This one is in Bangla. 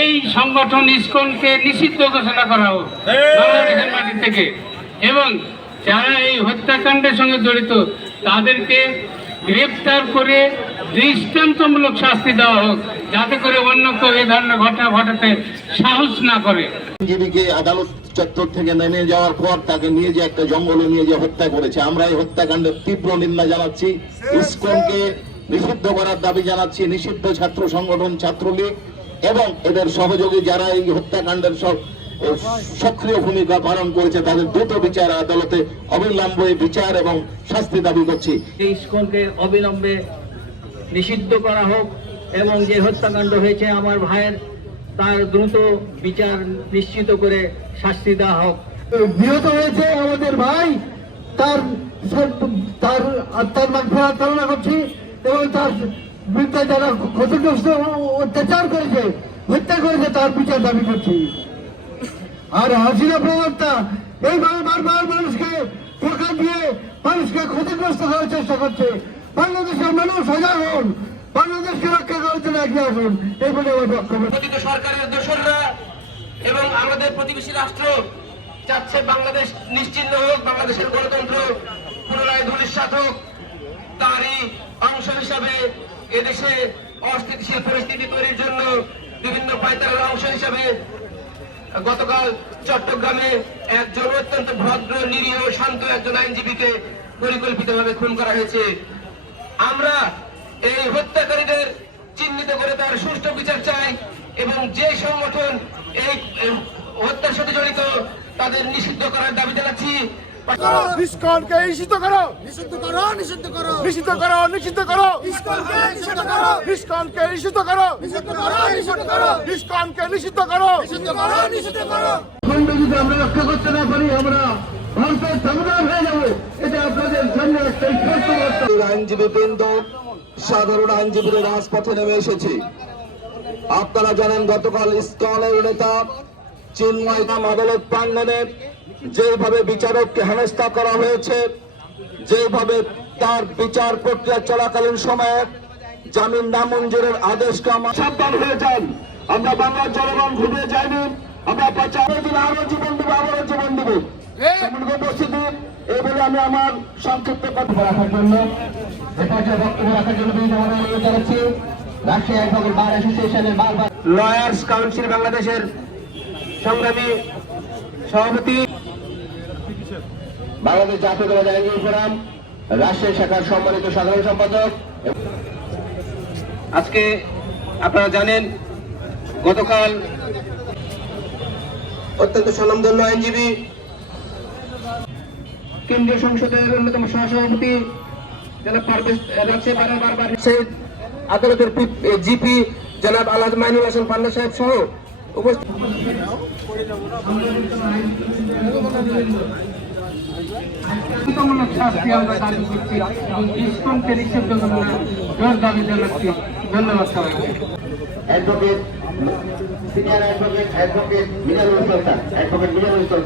এই সংগঠন ইসকনকে নিষিদ্ধ ঘোষণা করা হোক বাংলাদেশের মাটি থেকে। এবং যারা এই হত্যাকাণ্ডের সঙ্গে জড়িত তাদেরকে গ্রেপ্তার করে দৃষ্টান্তমূলক শাস্তি দেওয়া হোক যাতে করে অন্য কেউ এ ধরনের ঘটনা ঘটাতে সাহস না করে। আদালত চত্বর থেকে নেমে যাওয়ার পর তাকে নিয়ে যে একটা জঙ্গলে নিয়ে যে হত্যা করেছে আমরা এই হত্যাকাণ্ডের তীব্র নিন্দা জানাচ্ছি। ইসকনকে নিষিদ্ধ করার দাবি জানাচ্ছি। নিষিদ্ধ ছাত্র সংগঠন ছাত্রলীগ এবং এদের সহযোগী যারা এই হত্যাকাণ্ডের সব সক্রিয় ভূমিকা পালন করেছে তাদের দ্রুত বিচার আদালতে অবিলম্বে বিচার এবং শাস্তি দাবি করছি। যে ইস্কনকে অবিলম্বে নিষিদ্ধ করা হোক এবং যে হত্যাকাণ্ড হয়েছে আমার ভাইয়ের তার দ্রুত বিচার নিশ্চিত করে শাস্তি দেওয়া হোক। নিহত হয়েছে আমাদের ভাই তার তার আত্মার মাগফিরাত কামনা করছি এবং তার বিরুদ্ধে যারা ক্ষতিগ্রস্ত অত্যাচার করেছে, হত্যা করেছে, তার বিচার দাবি করছি। আর হাসিনা প্রবক্তা এইভাবে বারবার মানুষকে টাকা দিয়ে মানুষকে ক্ষতিগ্রস্ত করার চেষ্টা করছে। বাংলাদেশের মানুষ সজাগ হন, বাংলাদেশকে রক্ষা করার জন্য এগিয়ে আসুন, এই বলে আমার বক্তব্য। সরকারের দোসররা এবং আমাদের প্রতিবেশী রাষ্ট্র চাচ্ছে বাংলাদেশ নিশ্চিন্ন হোক, বাংলাদেশের গণতন্ত্র পুনরায় ধূলিসাৎ হোক তারই অংশ হিসাবে এদেশে অস্থিতিশীল পরিস্থিতি তৈরির জন্য বিভিন্ন পায়তারের অংশ হিসাবে গতকাল চট্টগ্রামে একজন অত্যন্ত ভদ্র, নিরীহ, শান্ত একজন আইনজীবীকে পরিকল্পিতভাবে খুন করা হয়েছে। আমরা এই হত্যাকারীদের চিহ্নিত করে তার সুষ্ঠু বিচার চাই এবং যে সংগঠন এই হত্যার সাথে জড়িত তাদের নিষিদ্ধ করার দাবি জানাচ্ছি। ইসকনকে নিষিদ্ধ করো। নিষিদ্ধ করো নিষিদ্ধ করো। নিষিদ্ধ করো নিষিদ্ধ করো। ইসকনকে নিষিদ্ধ করো। ইসকনকে নিষিদ্ধ করো। নিষিদ্ধ করো নিষিদ্ধ করো। ইসকনকে নিষিদ্ধ করো। নিষিদ্ধ করো নিষিদ্ধ করো। খণ্ড যদি আমরা রক্ষা করতে না পারি আমরা ভারতের সংগ্রাম হয়ে যাব। এটা আপনাদের সামনে একটা আইনজীবী বৃন্দ সাধারণ আইনজীবীদের রাজপথে নেমে এসেছি। আপনারা জানেন গতকাল ইস্কনের নেতা চিন্ময় নাম আদালত প্রাঙ্গনে যেভাবে বিচারককে হেনস্থা করা হয়েছে, যেভাবে তার বিচার প্রক্রিয়া চলাকালীন সময়ে জামিন নামঞ্জুরের আদেশকে আমার সাবধান হয়ে যান আমরা বাংলার জনগণ ঘুমিয়ে যাইনি। আমরা বাঁচা আরও জীবন দেবো, আবারও জীবন দেবো। উপস্থিতি এই বলে আমি আমার সংক্ষিপ্ত কথা রাখার জন্য বক্তব্য রাখার জন্য অনুরোধ রাজশাহী অ্যাডভোকেট বার অ্যাসোসিয়েশনের বারবার লয়ার্স কাউন্সিল বাংলাদেশের সংগ্রামী সভাপতি বাংলাদেশ জাতীয় আইনজীবী ফোরাম, রাজশাহী শাখার সম্মানিত সাধারণ সম্পাদক। আজকে আপনারা জানেন, গতকাল অত্যন্ত স্বনামধন্য আইনজীবী, কেন্দ্রীয় সংসদের অন্যতম সহসভাপতি, জনাব পারভেজ রাজশাহী বারবার বারবার আদালতের জিপি, জনাব আলহাজ মাইনুল হাসান পান্ডা সাহেব সহ উপস্থিত দৃষ্টান্তমূলক শাস্তি আমরা দাবি করছি এবং ইসকনকে জন্য আমরা জোর দাবি জানাচ্ছি। ধন্যবাদ সবাইকে। Advocate senior advocate advocate Sarkar advocate Sarkar